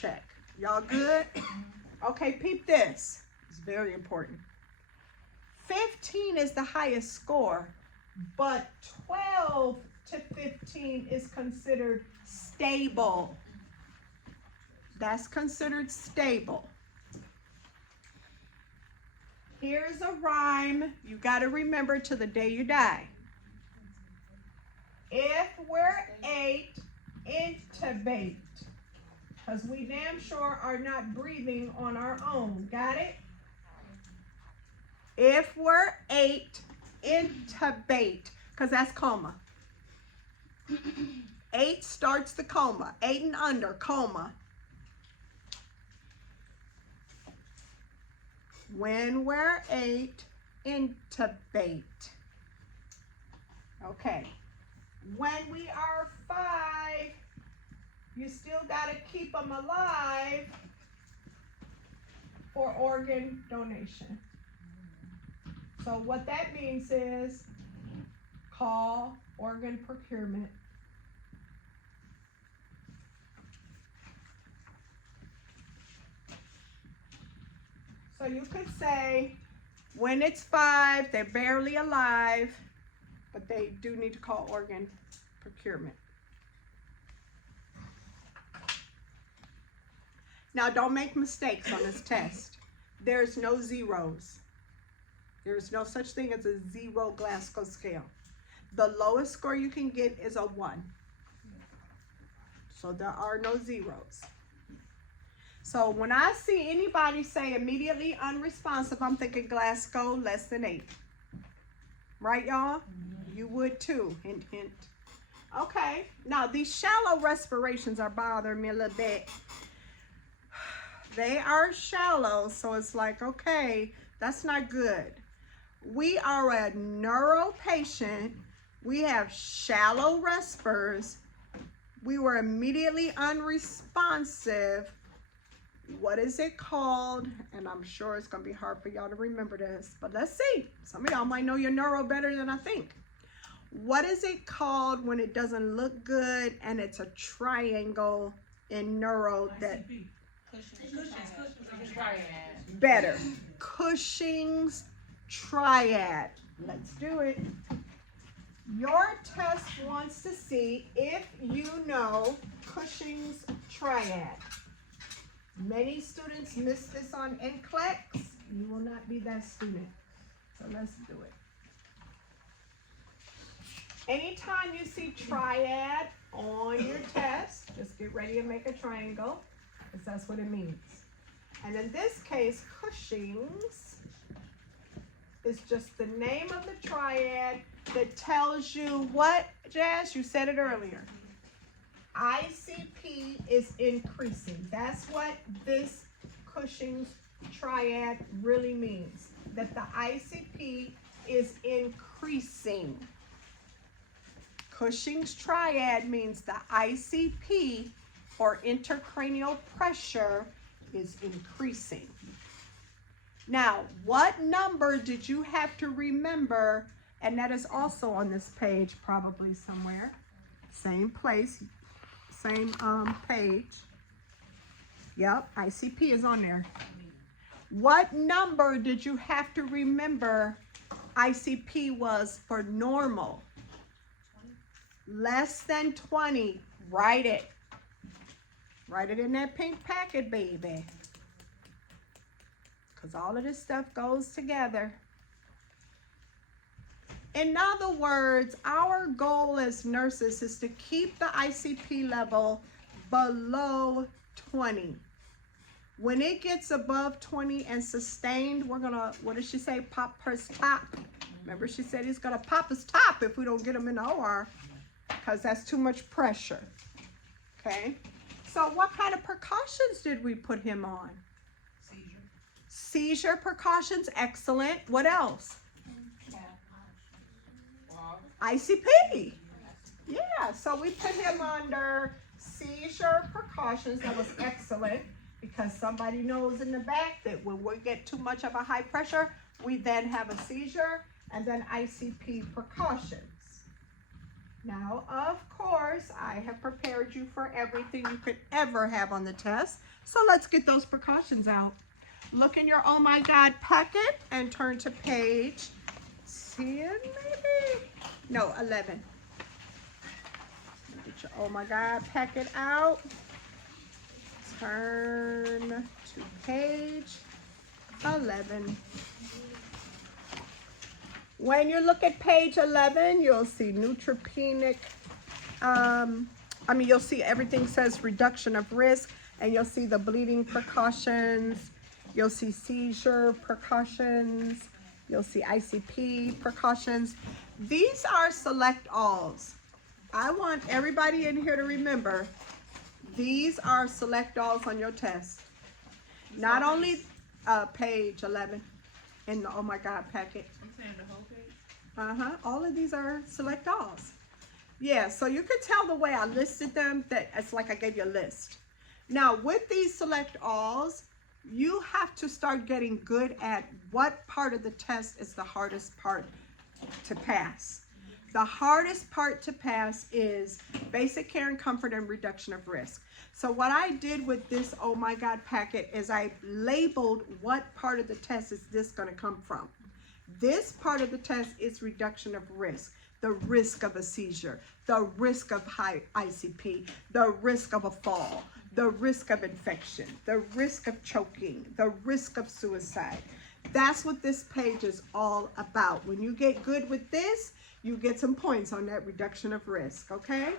check. Y'all good? Okay, peep this. It's very important. 15 is the highest score, but 12 to 15 is considered stable. That's considered stable. Here's a rhyme you got to remember to the day you die. If we're 8, intubate. Because we damn sure are not breathing on our own. Got it? If we're 8, intubate. Because that's coma. 8 starts the coma. 8 and under, coma. When we're 8, intubate. Okay. When we are 5, you still got to keep them alive for organ donation. So what that means is call organ procurement. So you could say, when it's 5, they're barely alive, but they do need to call organ procurement. Now, don't make mistakes on this test. There's no zeros. There's no such thing as a 0 Glasgow scale. The lowest score you can get is a 1. So there are no zeros. So when I see anybody say immediately unresponsive, I'm thinking Glasgow less than 8. Right, y'all? You would too, hint, hint. Okay, now these shallow respirations are bothering me a little bit. They are shallow, so it's like, okay, that's not good. We are a neuro patient. We have shallow respers. We were immediately unresponsive. What is it called? And I'm sure it's going to be hard for y'all to remember this, but let's see. Some of y'all might know your neuro better than I think. What is it called when it doesn't look good and it's a triangle in neuro that... Cushing's triad. Better. Cushing's triad. Let's do it. Your test wants to see if you know Cushing's triad. Many students miss this on Nclex. You will not be that student. So let's do it. Anytime you see triad on your test, just get ready to make a triangle, because that's what it means. And in this case, Cushing's is just the name of the triad that tells you what, Jazz? You said it earlier. ICP is increasing. That's what this Cushing's triad really means, that the ICP is increasing. Cushing's triad means the ICP, or intracranial pressure, is increasing. Now, what number did you have to remember? And that is also on this page, probably somewhere. Same place, same page. Yep, ICP is on there. What number did you have to remember ICP was for normal? Less than 20. Write it. Write it in that pink packet, baby. Because all of this stuff goes together. In other words, our goal as nurses is to keep the ICP level below 20. When it gets above 20 and sustained, we're gonna, what did she say, pop her top. Remember she said he's gonna pop his top if we don't get him in the OR, because that's too much pressure, okay? So what kind of precautions did we put him on? Seizure precautions, excellent. What else? ICP. Yeah, so we put him under seizure precautions. That was excellent, because somebody knows in the back that when we get too much of a high pressure, we then have a seizure, and then ICP precautions. Now, of course, I have prepared you for everything you could ever have on the test. So let's get those precautions out. Look in your Oh My God packet and turn to page 10, maybe? No, 11. Get your Oh My God packet out. Turn to page 11. When you look at page 11, you'll see neutropenic, you'll see everything says reduction of risk, and you'll see the bleeding precautions, you'll see seizure precautions, you'll see ICP precautions. These are select alls. I want everybody in here to remember, these are select alls on your test. Not only page 11 in the Oh My God packet. I'm saying the whole page? All of these are select alls. Yeah, so you could tell the way I listed them that it's like I gave you a list. Now, with these select alls, you have to start getting good at what part of the test is the hardest part to pass. The hardest part to pass is basic care and comfort and reduction of risk. So what I did with this Oh My God packet is I labeled what part of the test is this going to come from. This part of the test is reduction of risk, the risk of a seizure, the risk of high ICP, the risk of a fall, the risk of infection, the risk of choking, the risk of suicide. That's what this page is all about. When you get good with this, you get some points on that reduction of risk, okay?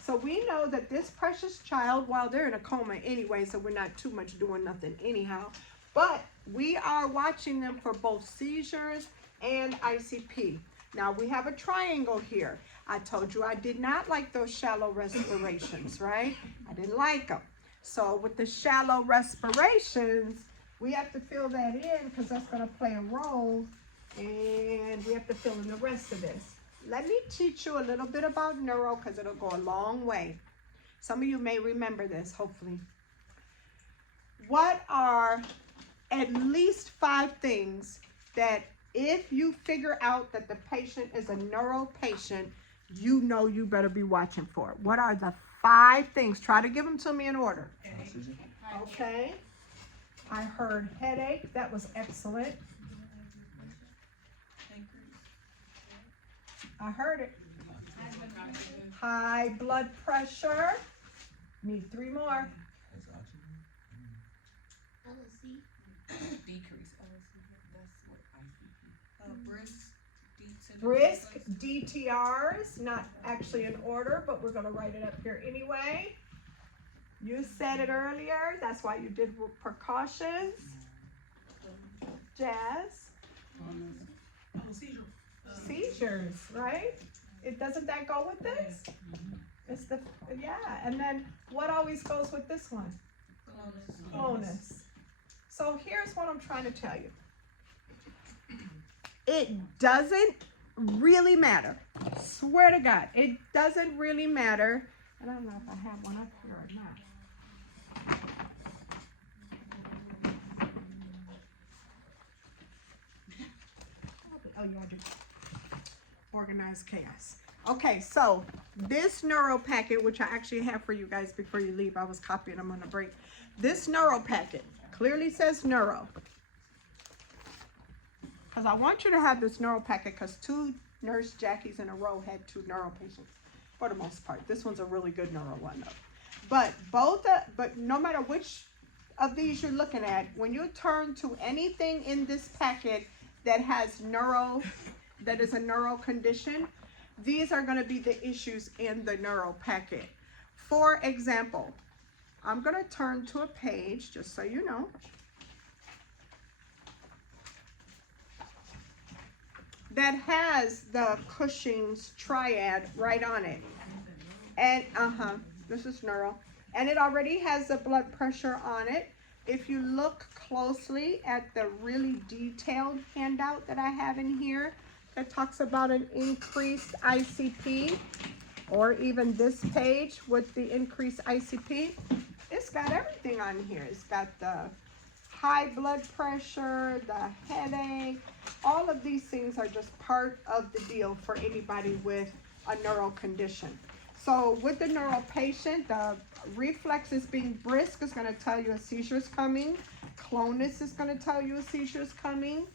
So we know that this precious child, while they're in a coma anyway, so we're not too much doing nothing anyhow, but we are watching them for both seizures and ICP. Now we have a triangle here. I told you I did not like those shallow respirations, right? I didn't like them. So with the shallow respirations, we have to fill that in because that's going to play a role, and we have to fill in the rest of this. Let me teach you a little bit about neuro because it'll go a long way. Some of you may remember this, hopefully. What are at least 5 things that if you figure out that the patient is a neuro patient, you know you better be watching for? What are the 5 things? Try to give them to me in order. Okay. I heard headache. That was excellent. I heard it. High blood pressure. Need 3 more. Decrease. That's what ICP. Brisk DTRs, not actually in order, but we're going to write it up here anyway. You said it earlier. That's why you did precautions. Jazz. Seizures, right? Doesn't that go with this? It's the, yeah. And then what always goes with this one? Clonus. So here's what I'm trying to tell you. It doesn't really matter. Swear to God, it doesn't really matter. And I don't know if I have one up here or not. Oh, you want to organized chaos. Okay, so this neuro packet, which I actually have for you guys before you leave, I was copying them on the break. This neuro packet clearly says neuro. Because I want you to have this neuro packet because 2 nurse Jackies in a row had 2 neuro patients for the most part. This one's a really good neuro one though. But no matter which of these you're looking at, when you turn to anything in this packet that has neuro, that is a neuro condition, these are going to be the issues in the neuro packet. For example, I'm going to turn to a page just so you know. That has the Cushing's triad right on it. And this is neuro. And it already has the blood pressure on it. If you look closely at the really detailed handout that I have in here that talks about an increased ICP, or even this page with the increased ICP, it's got everything on here. It's got the high blood pressure, the headache. All of these things are just part of the deal for anybody with a neural condition. So with the neural patient, the reflexes being brisk is going to tell you a seizure is coming. Clonus is going to tell you a seizure is coming.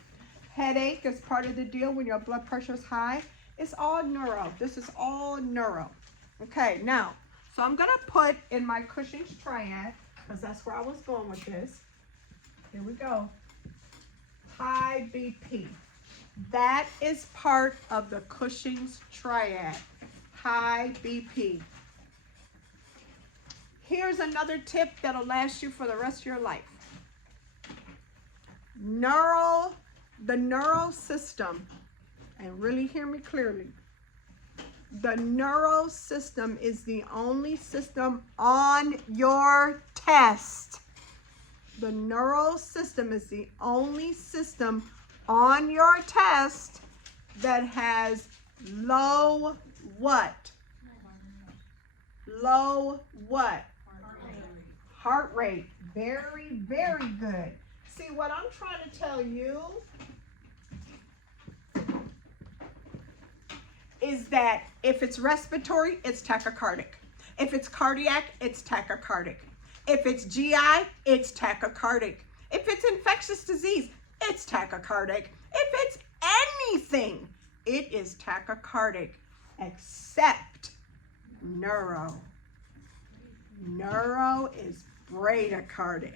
Headache is part of the deal when your blood pressure is high. It's all neuro. This is all neuro. Okay, now, so I'm going to put in my Cushing's triad, because that's where I was going with this. Here we go. High BP. That is part of the Cushing's triad. High BP. Here's another tip that'll last you for the rest of your life. The neural system, and really hear me clearly, the neural system is the only system on your test. The neural system is the only system on your test that has low what? Low what? Heart rate. Very, very good. See, what I'm trying to tell you is that if it's respiratory, it's tachycardic. If it's cardiac, it's tachycardic. If it's GI, it's tachycardic. If it's infectious disease, it's tachycardic. If it's anything, it is tachycardic, except neuro. Neuro is bradycardic.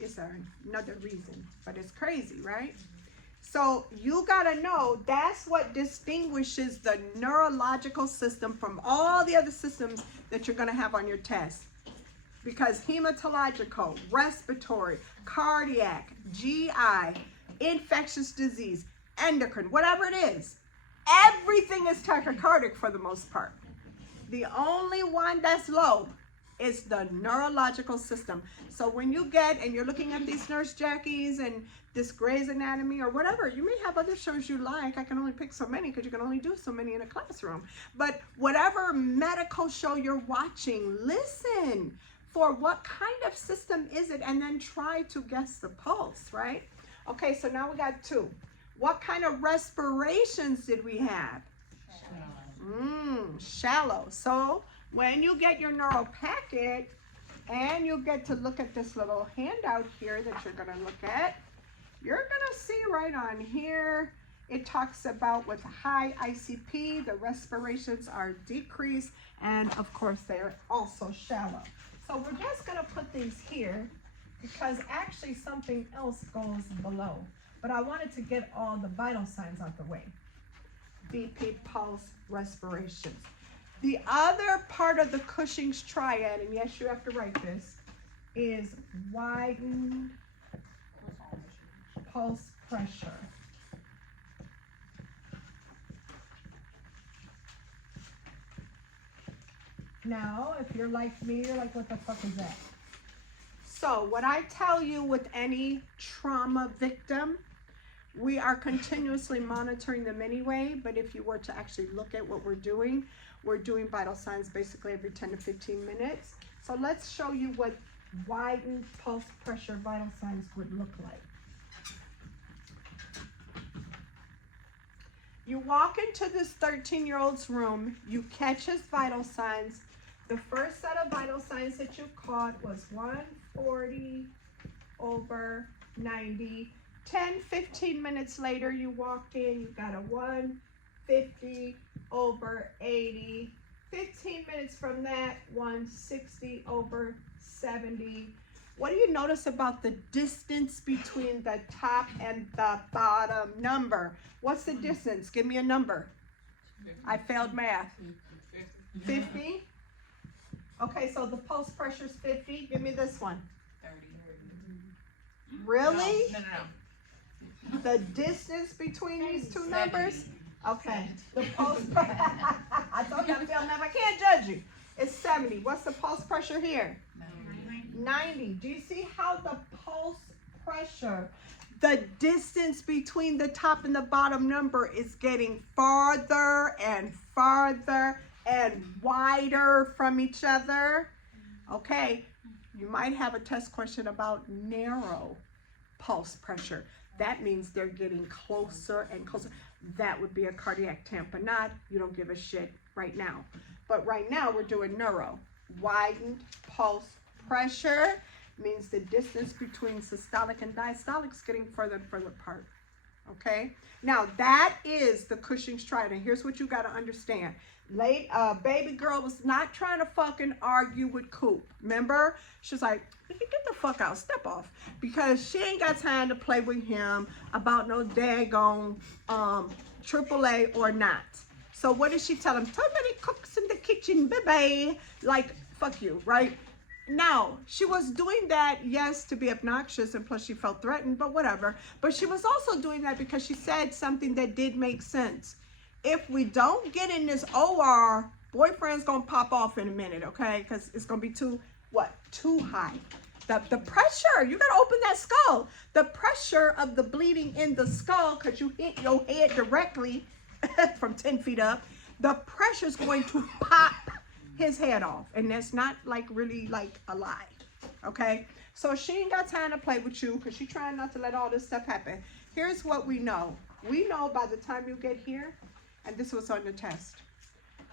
It's another reason, but it's crazy, right? So you gotta know that's what distinguishes the neurological system from all the other systems that you're gonna have on your test. Because hematological, respiratory, cardiac, GI, infectious disease, endocrine, whatever it is, everything is tachycardic for the most part. The only one that's low is the neurological system. So when you get, and you're looking at these Nurse Jackies and this Grey's Anatomy or whatever, you may have other shows you like. I can only pick so many because you can only do so many in a classroom. But whatever medical show you're watching, listen for what kind of system is it, and then try to guess the pulse, right? Okay, so now we got two. What kind of respirations did we have? Shallow. So when you get your neural packet and you get to look at this little handout here that you're going to look at, you're going to see right on here, it talks about with high ICP, the respirations are decreased, and of course they're also shallow. So we're just going to put these here because actually something else goes below. But I wanted to get all the vital signs out the way. BP, pulse, respirations. The other part of the Cushing's triad, and yes, you have to write this, is widened pulse pressure. Now, if you're like me, you're like, what the fuck is that? So what I tell you with any trauma victim, we are continuously monitoring them anyway, but if you were to actually look at what we're doing vital signs basically every 10 to 15 minutes. So let's show you what widened pulse pressure vital signs would look like. You walk into this 13-year-old's room, you catch his vital signs. The first set of vital signs that you caught was 140 over 90. 10, 15 minutes later, you walked in, you got a 150 over 80. 15 minutes from that, 160 over 70. What do you notice about the distance between the top and the bottom number? What's the distance? Give me a number. I failed math. 50? Okay, so the pulse pressure's 50. Give me this one. 30. Really? No. The distance between these two numbers? Okay. The pulse pressure. I told you I failed math. I can't judge you. It's 70. What's the pulse pressure here? 90. Do you see how the pulse pressure, the distance between the top and the bottom number is getting farther and farther and wider from each other? Okay, you might have a test question about narrow pulse pressure. that means they're getting closer and closer. That would be a cardiac tamper knot. You don't give a shit right now. But right now we're doing neuro. Widened pulse pressure means the distance between systolic and diastolic is getting further and further apart. Okay? Now that is the Cushing's triad. Here's what you got to understand. Baby girl was not trying to fucking argue with Coop. Remember? She's like, get the fuck out, step off. Because she ain't got time to play with him about no daggone AAA or not. So what did she tell him? Too many cooks in the kitchen, baby. Like, fuck you, right? Now, she was doing that, yes, to be obnoxious, and plus she felt threatened, but whatever. But she was also doing that because she said something that did make sense. If we don't get in this OR, boyfriend's gonna pop off in a minute, okay? Because it's gonna be too high. The pressure, you gotta open that skull. The pressure of the bleeding in the skull, because you hit your head directly from 10 feet up, the pressure's going to pop his head off. And that's not like really like a lie, okay? So she ain't got time to play with you because she's trying not to let all this stuff happen. Here's what we know. We know by the time you get here, and this was on the test,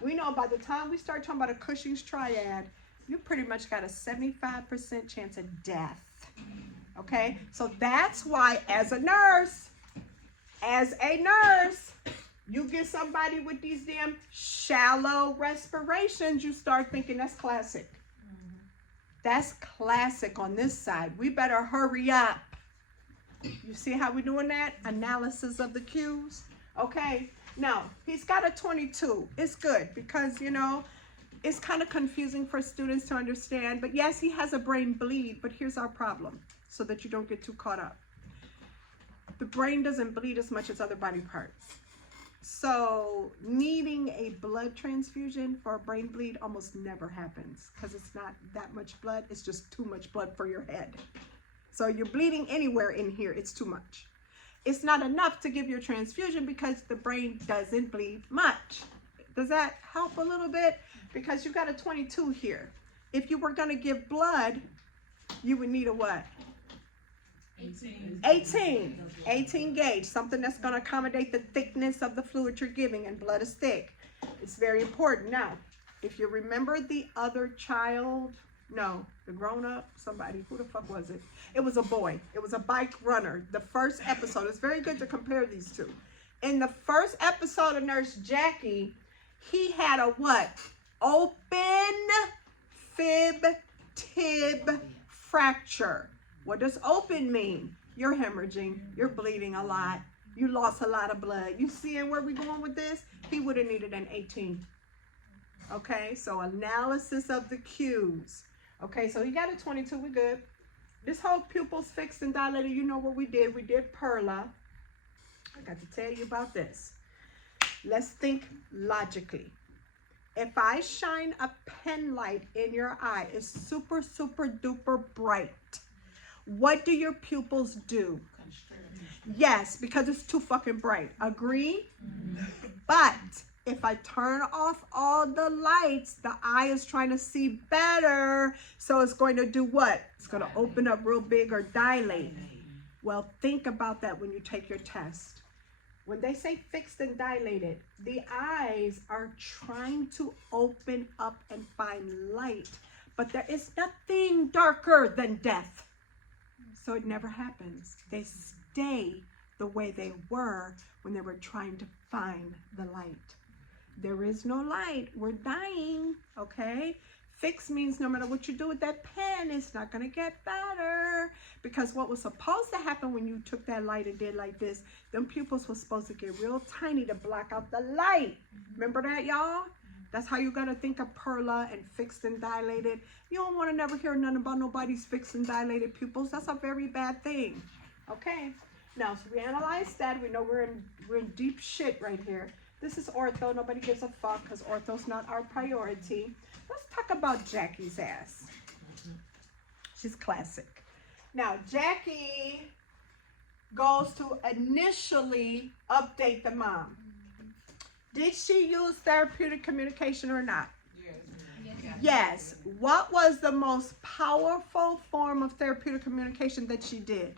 we know by the time we start talking about a Cushing's triad, you pretty much got a 75% chance of death, okay? So that's why as a nurse, you get somebody with these damn shallow respirations, you start thinking that's classic. That's classic on this side. We better hurry up. You see how we're doing that? Analysis of the cues. Okay, now he's got a 22. It's good because, you know, it's kind of confusing for students to understand. But yes, he has a brain bleed, but here's our problem so that you don't get too caught up. The brain doesn't bleed as much as other body parts. So needing a blood transfusion for a brain bleed almost never happens because it's not that much blood. It's just too much blood for your head. So you're bleeding anywhere in here. It's too much. It's not enough to give you a transfusion because the brain doesn't bleed much. Does that help a little bit? Because you got a 22 here. If you were going to give blood, you would need a what? 18 gauge, something that's going to accommodate the thickness of the fluid you're giving, and blood is thick. It's very important. Now, if you remember the other child, no, the grown-up, somebody, who the fuck was it? It was a boy. It was a bike runner. The first episode, it's very good to compare these two. In the first episode of Nurse Jackie, he had a what? Open fib-tib fracture. What does open mean? You're hemorrhaging. You're bleeding a lot. You lost a lot of blood. You seeing where we're going with this? He would have needed an 18. Okay, so analysis of the cues. Okay, so he got a 22. We're good. This whole pupils fixed and dilated, you know what we did. We did Perla. I got to tell you about this. Let's think logically. If I shine a pen light in your eye, it's super, super duper bright. What do your pupils do? Yes, because it's too fucking bright. Agree? But if I turn off all the lights, the eye is trying to see better. So it's going to do what? It's going to open up real big or dilate. Well, think about that when you take your test. When they say fixed and dilated, the eyes are trying to open up and find light. But there is nothing darker than death. So it never happens. They stay the way they were when they were trying to find the light. There is no light. We're dying, okay? Fix means no matter what you do with that pen, it's not going to get better. Because what was supposed to happen when you took that light and did like this, them pupils were supposed to get real tiny to block out the light. Remember that, y'all? That's how you got to think of Perla and fixed and dilated. You don't want to never hear nothing about nobody's fixed and dilated pupils. That's a very bad thing. Okay. Now, so we analyzed that. We know we're in deep shit right here. This is ortho. Nobody gives a fuck because ortho's not our priority. Let's talk about Jackie's ass. She's classic. Now, Jackie goes to initially update the mom. Did she use therapeutic communication or not? Yes. What was the most powerful form of therapeutic communication that she did?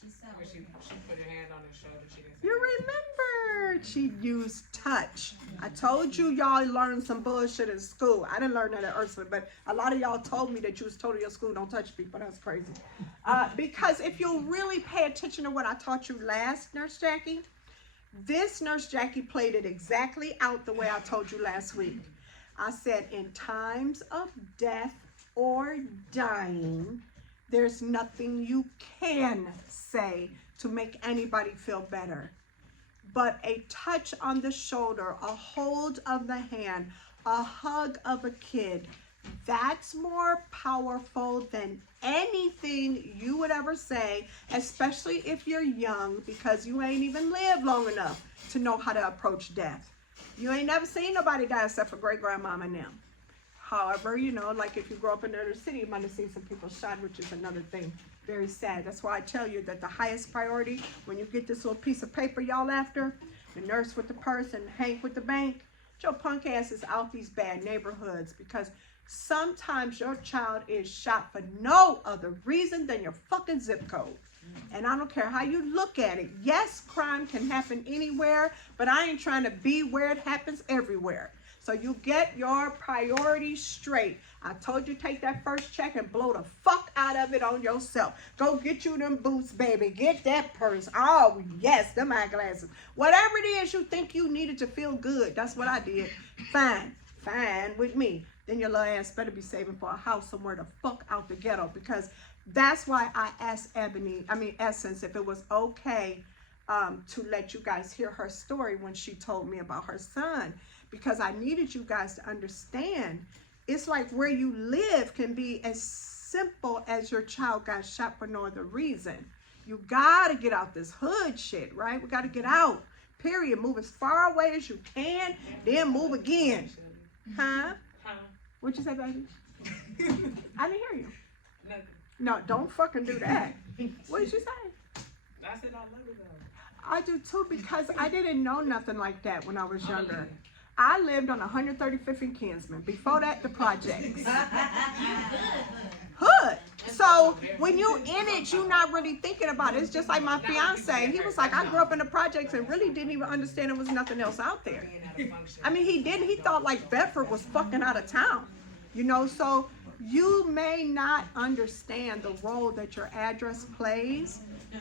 She said remember she put her hand on his shoulder. She didn't say You remember she used touch. I told you y'all learned some bullshit in school. I didn't learn that at Ursula, but a lot of y'all told me that you was told in your school don't touch people. That's crazy. Because if you really pay attention to what I taught you last, Nurse Jackie, this Nurse Jackie played it exactly out the way I told you last week. I said in times of death or dying, there's nothing you can say to make anybody feel better. But a touch on the shoulder, a hold of the hand, a hug of a kid, that's more powerful than anything you would ever say, especially if you're young, because you ain't even lived long enough to know how to approach death. You ain't never seen nobody die except for great-grandmama and them. However, you know, like if you grow up in another city, you might have seen some people shot, which is another thing. Very sad. That's why I tell you that the highest priority, when you get this little piece of paper y'all after, the nurse with the purse and Hank with the bank, your punk ass is out these bad neighborhoods, because sometimes your child is shot for no other reason than your fucking zip code. And I don't care how you look at it. Yes, crime can happen anywhere, but I ain't trying to be where it happens everywhere. So you get your priorities straight. I told you take that first check and blow the fuck out of it on yourself. Go get you them boots, baby. Get that purse. Oh, yes, them eyeglasses. Whatever it is you think you needed to feel good, that's what I did. Fine. Fine with me. Then your little ass better be saving for a house somewhere the fuck out the ghetto, because that's why I asked Essence, if it was okay to let you guys hear her story when she told me about her son, because I needed you guys to understand. It's like where you live can be as simple as your child got shot for no other reason. You gotta get out this hood shit, right? We gotta get out, period. Move as far away as you can, then move again. Huh? What'd you say, baby? I didn't hear you. Nothing. No, don't fucking do that. What did you say? I said I love it though. I do too, because I didn't know nothing like that when I was younger. I lived on 135th and Kinsman. Before that, the projects. Hood. So when you in it, you're not really thinking about it. It's just like my fiance. He was like, I grew up in the projects and really didn't even understand there was nothing else out there. I mean, he didn't. He thought like Bedford was fucking out of town. You know, so you may not understand the role that your address plays,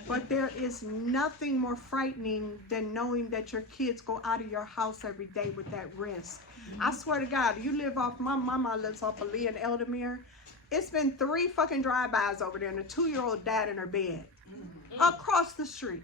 but there is nothing more frightening than knowing that your kids go out of your house every day with that risk. I swear to God, you live off, my mama lives off of Lee and Eldemere. It's been 3 fucking drive-bys over there, and a 2-year-old died in her bed across the street.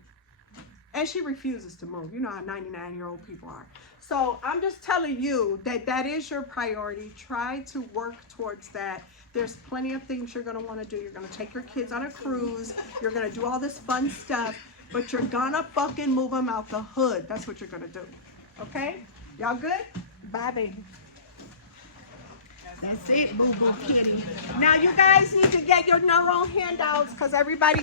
And she refuses to move. You know how 99-year-old people are. So I'm just telling you that that is your priority. Try to work towards that. There's plenty of things you're going to want to do. You're going to take your kids on a cruise. You're going to do all this fun stuff. But you're going to fucking move them out the hood. That's what you're going to do. Okay? Y'all good? Bye, baby. That's it, boo-boo kitty. Now, you guys need to get your neuro handouts, because everybody